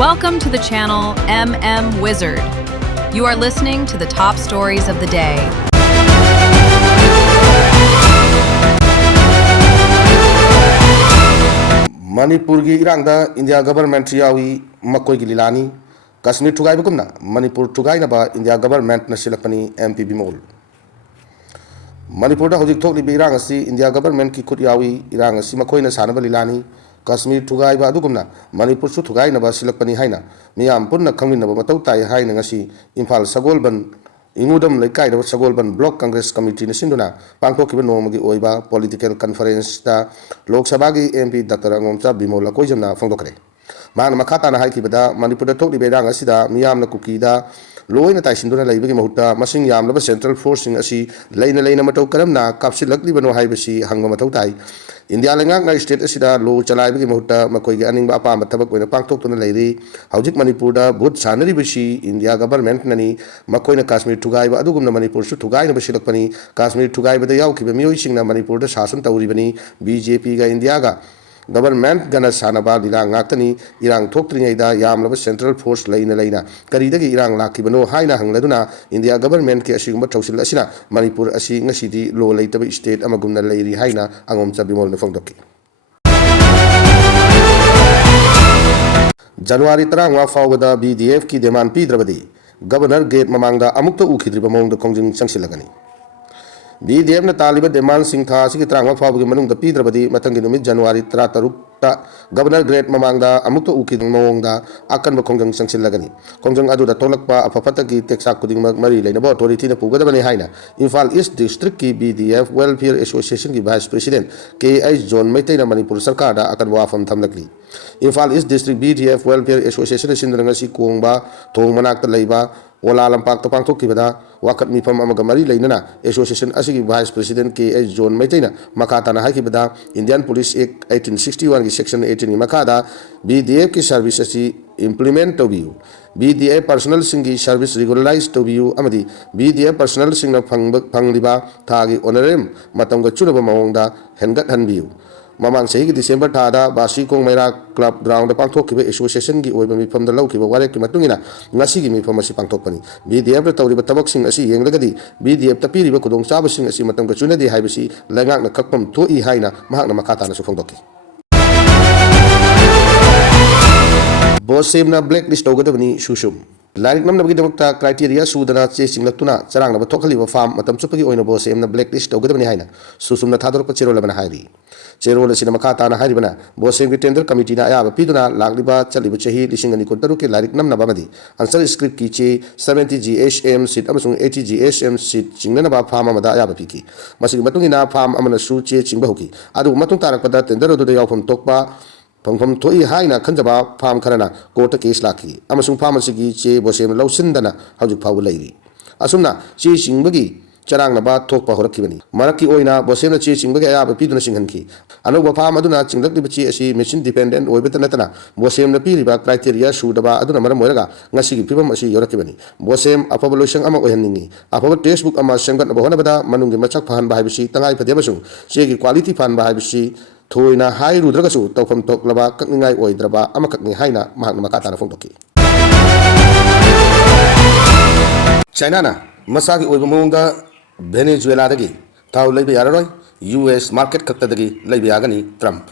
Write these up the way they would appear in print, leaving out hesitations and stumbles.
Welcome to the channel MM Wizard. You are listening to the top stories of the day. Manipur gi irangda India government yawi makoi gi lilani Kashmir thugai bukumna Manipur thugai na ba India government na silakani MP bimol Manipur da hojik thokli bi irang asi India government ki khut yawi irang asi makoi na sana ba lilani Kashmir thugai ba adukumna Manipur su thugai na ba silakani haina miyam punna khangmin na ba matau tai haina ngasi Imphal Sagolban Ingudam Laikai da Sagolban Block Congress Committee na sinduna pangthokkiba nomagi oiba political conference da Lok Sabha gi MP Dr. Angomcha Bimola koijamna phangdokre Mana makata na haikibada Manipur da thokli be rang asida miyam na kuki da loina tai sinduna laibagi mahutta masing yam laba central forcing asi leina matau karamna kapsilakli bano haibasi hangma matau tai India lengak na state asida lo chalai bagi mahutta makoi gi aning ba apa mathabak oina pangthok tuna lairi haujik Manipur da bhut sanari basi India government nani makoi na Kashmir thugai ba adugumna Manipur su thugai na basilakpani Kashmir thugai ba da yaukiba miyoi singna Manipur da shasan tawribani BJP ga India ga government gana sanaba dirang ngaktani irang thoktringai da yamlaba central force leina karidagi irang lakibano haina hangladuna India government ke asigumba thausil asina Manipur asi ngasidi lo leitaba state amagumna leiri haina angomcha bimol na phangdokki January 30 fawda BDF ki demand pidrabadi governor gate mamangda amukta ukhidriba mongda kongjing changsilagani BDF na taliba demand sing tha sigi trangwa fawgi manungda pidrabadi matangi numit January 13 ta governor grade mamangda amukto ukid mawongda akan ba kongjang sangsilagani kongjang adu da tolakpa afafata gi teksak kuding mari leina bo authority na pugadabani haina Imphal East District ki BDF Welfare Association ki Vice President KI John Maitai na Manipur sarkar da akan wafam thamlakli Imphal East District BDF Welfare Association sindranga si kongba thong manak ta leiba Ola lampak tapang thokibada wakat mifam amaga mari leinana association asigi vice president KS John Maitaina makata na haikibada Indian Police Act 1861 ki section 18 ni makada BDF ki service asi implement tobiu BDF personal singi service regularize tobiu amadi BDF personal singna phangliba thagi honorarium matamga chunaba mawongda hengat hanbiu Mamang sahi December thada basi kong mera club ground da pangthok kiba association gi oiba mifam da laukiba warek ki matungina ngasi gi mifam asi pangthok pani BDF da tawriba tabak sing asi yenglagadi BDF ta piriba kudong chaba sing asi matam ka chunadi haibasi lengak na kakpam thoi haina mahak na makata na sufangdoki Bosem na blacklist tawgadabani susum Larik nam nabagi damakta criteria sudana che singlaktuna charang na thokhaliba farm matam chupagi oina bosem na blacklist tawgadabani haina susum na thadorpa chero labana hairi Cherola Cinema Katana Haribana, Bosing Tender Committee na Ayaba Piduna, Lagliba, Chalibuchahi, Lishing and Kotaruki, Larik Nam Nabamadi, Answer script Kichi, 70 GHM seat, Amazon 80 GHM seat, Chinganaba Farm Amada Ayaba Piki, Masing Matungina Farm Amana Suchi, Chingbahuki, Adu Matutarapada, Tender do the Yafum Tokpa, Pangpam Toi Haina, Kanjaba, Farm Karana, Kota Case Laki, Amazon Pharmacy, Che, Bosem Low Sindana, how you power lady. Asuna, Chi Chingbagi. Charang na ba thok pa horakibani maraki oina bosem na chi chingba ga ya piduna singhanki anuba pham aduna chinglak li chi asi machine dependent oibeta natana bosem na piriba criteria sudaba aduna maram oiraga ngasi gi pibam asi yorakibani bosem apabolotion ama ohanningi apab textbook ama senggat na bahona bada manungi machak phan ba habisi tangai phadebasung che gi quality phan ba habisi thoina hai rudragasu tawfam tok laba kakningai oidraba ama kakni haina mahak na makata na phongtoki China na masagi oiba mongda Venezuela dagi tau leibe yararoi US market kakta dagi leibe yagani Trump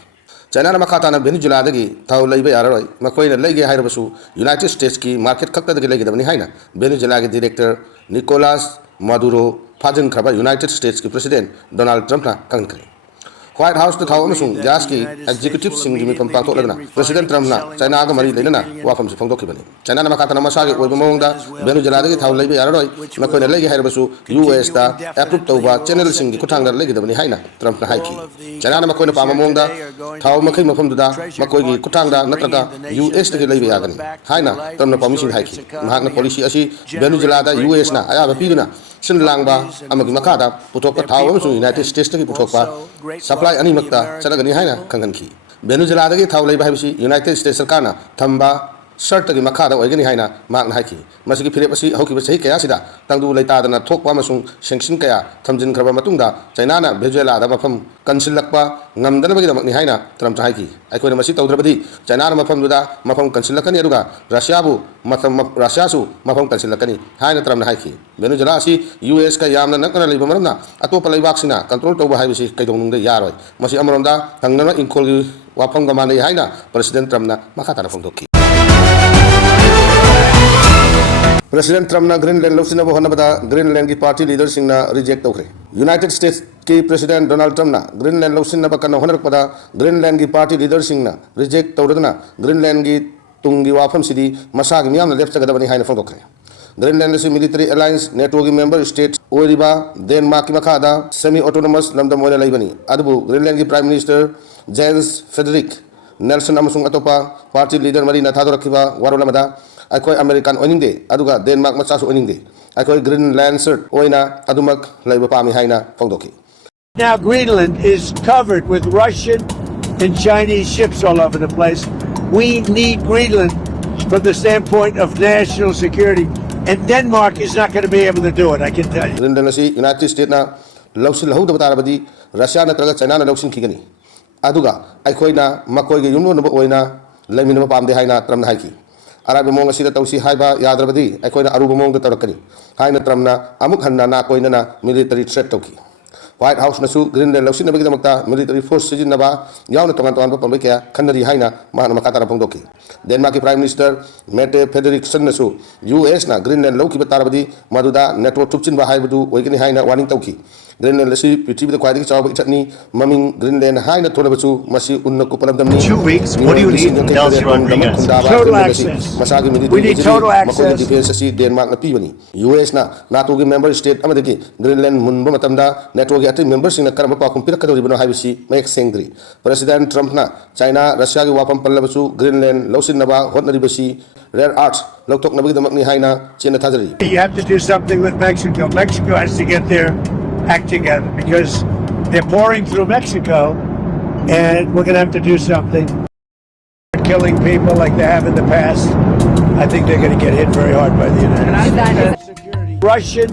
China na makata na Venezuela dagi tau leibe yararoi makoi na leige hairabasu United States ki market kakta dagi leige dabani haina Venezuela ki director Nicolas Maduro phajan khaba United States ki president Donald Trump na kankre White House to thau amasung gas ki executive singi mi pam pangtok lagna President Trump na China ga mari leina wafam si phangdok kibani China na makata na masagi oiba mawngda Venezuela dagi thau leibe yararoi makoi na leige hairabasu US da approve tawba channel singi kuthang da leige dabani haina Trump na haiki China na makoi na pama mawngda thau makai mafam da makoi gi kuthang da natraga US dagi leibe yagani haina Trump na permission haiki mahak na policy asi Venezuela da US na aya ba piduna sin langba amagi makada puthok thau amasung United States dagi puthok supply ani makta chanagani haina kanganki Venezuela dagi thau leiba habisi United States sarkarna thamba ꯁꯔꯠꯇꯒꯤ ꯃꯈꯥꯗ ꯑꯣꯏꯒꯅꯤ ꯍꯥꯏꯅ ꯃꯍꯥꯛꯅ ꯍꯥꯏꯈꯤ ꯃꯁꯤꯒꯤ ꯐꯤꯔꯦꯞ ꯑꯁꯤ ꯍꯧꯈꯤꯕ ꯆꯍꯤ ꯀꯌꯥꯁꯤꯗ ꯇꯪꯗꯨ ꯂꯩꯇꯥꯗꯅ ꯊꯣꯛꯄ ꯑꯃꯁꯨꯡ ꯁꯦꯡꯁꯟ ꯀꯌꯥ ꯊꯝꯖꯤꯟꯈ꯭ꯔꯕ ꯃꯇꯨꯡꯗ ꯆꯥꯏꯅꯥꯅ ꯚꯦꯅꯦꯖꯨꯋꯦꯂꯥꯗ ꯃꯐꯝ ꯀꯟꯁꯤꯜꯂꯛꯄ ꯉꯝꯗꯅꯕꯒꯤꯗꯃꯛꯅꯤ ꯍꯥꯏꯅ ꯇ꯭ꯔꯝꯞꯅ ꯍꯥꯏꯈꯤ ꯑꯩꯈꯣꯏꯅ ꯃꯁꯤ ꯇꯧꯗ꯭ꯔꯕꯗꯤ ꯆꯥꯏꯅꯥꯅ ꯃꯐꯝꯗꯨꯗ ꯃꯐꯝ ꯀꯟꯁꯤꯜꯂꯛꯀꯅꯤ ꯑꯗꯨꯒ ꯔꯁꯤꯌꯥꯁꯨ ꯃꯐꯝ ꯀꯟꯁꯤꯜꯂꯛꯀꯅꯤ ꯍꯥꯏꯅ ꯇ꯭ꯔꯝꯞꯅ ꯍꯥꯏꯈꯤ ꯚꯦꯅꯦꯖꯨꯋꯦꯂꯥ ꯑꯁꯤ ꯌꯨꯑꯦꯁꯀ ꯌꯥꯝꯅ ꯅꯛꯅꯅ ꯂꯩꯕ ꯃꯔꯝꯅ ꯑꯇꯣꯞꯄ ꯂꯩꯕꯥꯛꯁꯤꯡꯅ ꯀꯟꯇ꯭ꯔꯣꯜ ꯇꯧꯕ ꯍꯥꯏꯕꯁꯤ ꯀꯩꯗꯧꯅꯨꯡꯗ ꯌꯥꯔꯣꯏ ꯃꯁꯤ ꯑꯃꯔꯣꯝꯗ ꯊꯪꯅꯅ ꯏꯪꯈꯣꯜꯒꯤ ꯋꯥꯐꯝꯒ ꯃꯥꯟꯅꯩ ꯍꯥꯏꯅ ꯄ꯭ꯔꯦꯁꯤꯗꯦꯟꯠ ꯇ꯭ꯔꯝꯞꯅ ꯃꯈꯥ ꯇꯥꯅ ꯐꯣꯡꯗꯣꯛꯈꯤ President Trump na Greenland lawsinaba honabada Greenland ki party leaders singna reject tawkhre. United States ki President Donald Trump na Greenland lawsinaba kana honarakpada Greenland ki party leaders singna reject tawradana Greenland ki tungi wafam sidi masagi miyamna lepchagadabani haina fongdokre. Greenland is military alliance NATO ki member states oiriba Denmark ki makhada semi autonomous lamdam oina laibani. Adubu Greenland ki Prime Minister Jens Frederik Nelson amasung atopa party leader marina thadorakiba warolamada ꯑꯩꯈꯣꯏ American ꯑꯣꯏꯅꯤꯡꯗꯦ ꯑꯗꯨꯒ Denmark ꯃꯆꯥꯁꯨ ꯑꯣꯏꯅꯤꯡꯗꯦ ꯑꯩꯈꯣꯏ Greenland ꯁꯔꯠ ꯑꯣꯏꯅ ꯑꯗꯨꯃꯛ ꯂꯩꯕ ꯄꯥꯝꯃꯤ ꯍꯥꯏꯅ ꯐꯣꯡꯗꯣꯛꯈꯤ. Now Greenland is covered with Russian and Chinese ships all over the place. We need Greenland from the standpoint of national security, and Denmark is not going to be able to do it, I can tell you. Greenland asi United States na lawsil hawdaba tarabadi Russia natraga China na lawsin khigani aduga aikhoina makoige yumnonaba oina laiminaba pamde haina Trump na haiki Arabi mong asida tawsi haiba yadrabadi aikhoina aruba mong da tarakani haina Trump na amuk hanna na koina na military threat tawki White House nasu Greenland lawsin nabagi damakta military force sijinaba yauna tongan tongan pa pambekya khanari haina mahana makatara pongdoki Denmark ki Prime Minister Mette Frederiksen nasu US na Greenland lawki batarabadi maduda network tupchin ba haibadu oigani haina warning tawki Greenland lasi prithvi da khwaidagi chawba ithatni maming Greenland haina tholabachu masi unna kupalamdamni 2 weeks. What do you need from Delcy Rodriguez? Total access. We need total access. Defense asi Denmark na pibani US na NATO ki member state amadagi Greenland munba matamda network ati members sing na karamba pakum pirakadoribano haibisi mek sengdri President Trump na China Russia ki wapam pallabachu Greenland lawsinnaba hotnaribasi rare arts lawtoknabagi damakni haina chena thajari You have to do something with Mexico. Mexico has to get their act together because they're pouring through Mexico, and we're going to have to do something. Killing people like they have in the past, I think they're going to get hit very hard by the United States. Russian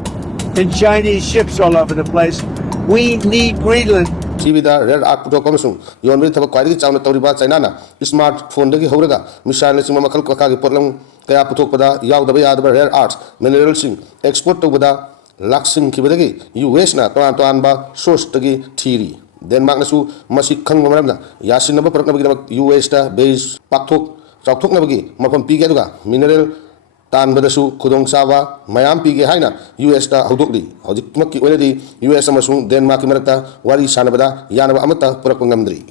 and Chinese ships all over the place. We need Greenland. TVda rare art puto komisung yonbri thaba kwaidagi chawna tawriba China na smartphone dagi hawraga missile sing mamakal kwakagi potlam kaya puthokpada yaudaba yadaba rare arts minerals sing export tawbada laksin kibadagi US na toan ba source tagi thiri Denmark nasu masi khangba maramna yasinaba paraknabagi damak US ta base pakthok chawthoknabagi mafam pige aduga mineral tanbadasu khudong sawa mayam pige haina US ta hawdokli hojikmakki oinadi US amasung Denmark ki marakta wari sanabada yanaba amata purakpa ngamdri